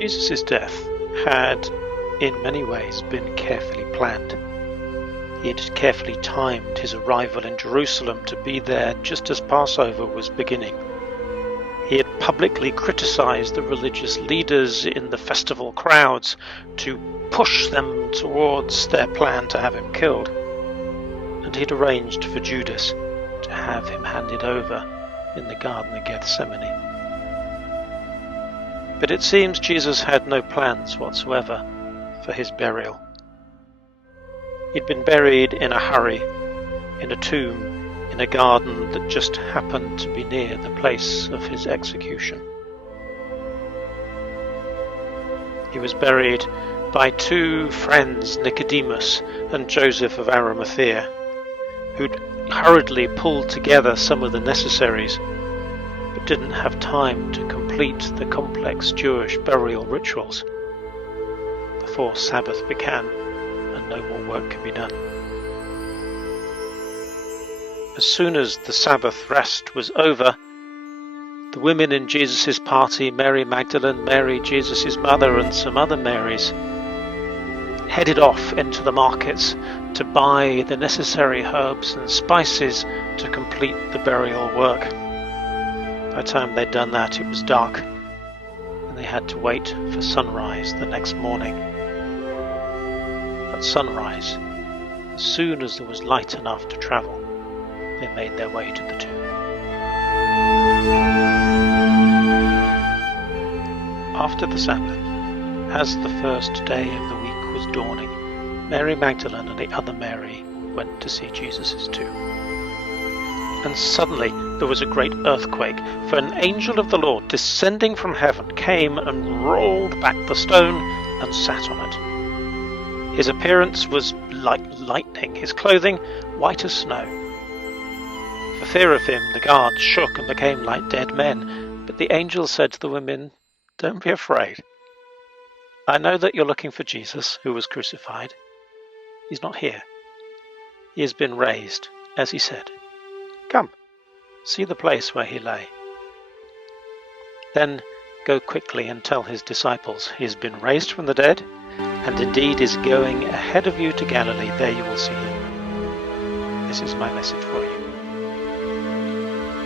Jesus' death had, in many ways, been carefully planned. He had carefully timed his arrival in Jerusalem to be there just as Passover was beginning. He had publicly criticized the religious leaders in the festival crowds to push them towards their plan to have him killed. And he'd arranged for Judas to have him handed over in the Garden of Gethsemane. But it seems Jesus had no plans whatsoever for his burial. He'd been buried in a hurry, in a tomb, in a garden that just happened to be near the place of his execution. He was buried by two friends, Nicodemus and Joseph of Arimathea, who'd hurriedly pulled together some of the necessaries, but didn't have time to complete the complex Jewish burial rituals before Sabbath began and no more work could be done. As soon as the Sabbath rest was over, the women in Jesus' party, Mary Magdalene, Mary Jesus' mother, and some other Marys, headed off into the markets to buy the necessary herbs and spices to complete the burial work. By the time they'd done that, it was dark, and they had to wait for sunrise the next morning. At sunrise, as soon as there was light enough to travel, they made their way to the tomb. After the Sabbath, as the first day of the week was dawning, Mary Magdalene and the other Mary went to see Jesus' tomb. And suddenly there was a great earthquake, for an angel of the Lord descending from heaven came and rolled back the stone and sat on it. His appearance was like lightning, his clothing white as snow. For fear of him, the guards shook and became like dead men. But the angel said to the women, "Don't be afraid. I know that you're looking for Jesus, who was crucified. He's not here. He has been raised, as he said. Come, see the place where he lay. Then go quickly and tell his disciples, he has been raised from the dead, and indeed is going ahead of you to Galilee. There you will see him. This is my message for you."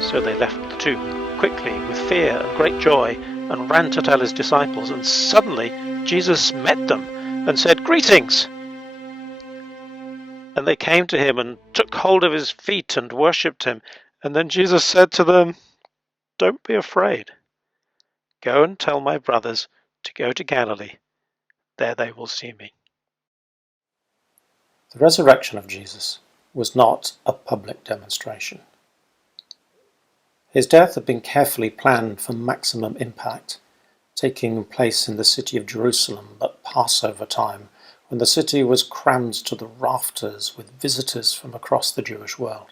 So they left the tomb quickly with fear and great joy and ran to tell his disciples, and suddenly Jesus met them and said, "Greetings!" And they came to him and took hold of his feet and worshipped him. And then Jesus said to them, "Don't be afraid. Go and tell my brothers to go to Galilee. There they will see me." The resurrection of Jesus was not a public demonstration. His death had been carefully planned for maximum impact, taking place in the city of Jerusalem at Passover time, when the city was crammed to the rafters with visitors from across the Jewish world.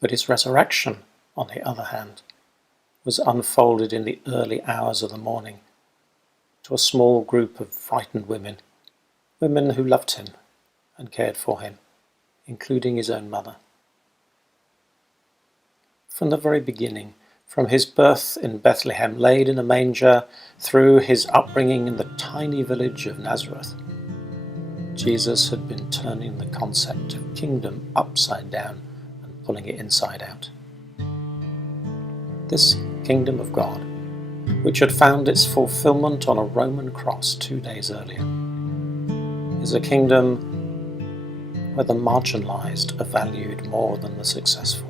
But his resurrection, on the other hand, was unfolded in the early hours of the morning to a small group of frightened women who loved him and cared for him, including his own mother. From the very beginning, from his birth in Bethlehem, laid in a manger, through his upbringing in the tiny village of Nazareth, Jesus had been turning the concept of kingdom upside down and pulling it inside out. This kingdom of God, which had found its fulfillment on a Roman cross 2 days earlier, is a kingdom where the marginalized are valued more than the successful,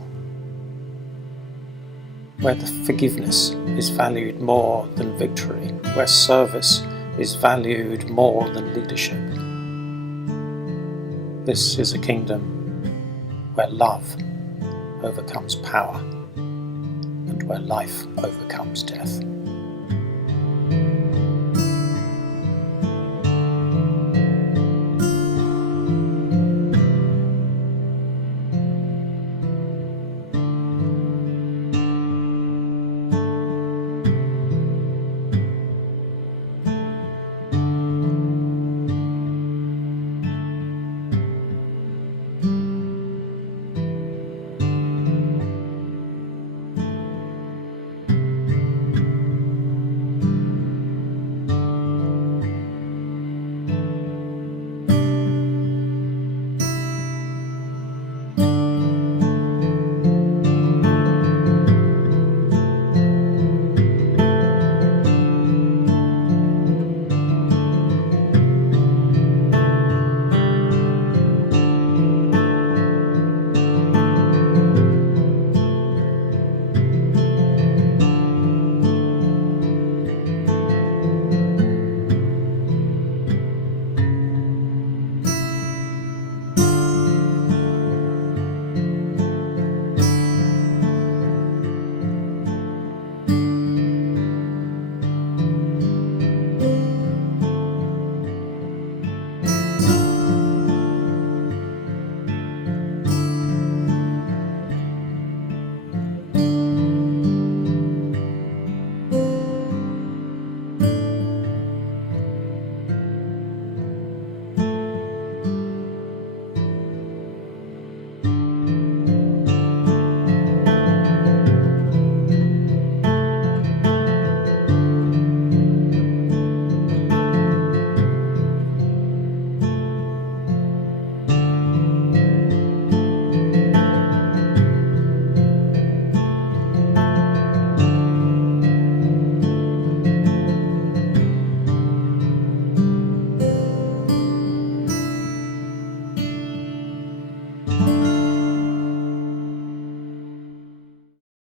where the forgiveness is valued more than victory, where service is valued more than leadership. This is a kingdom where love overcomes power and where life overcomes death.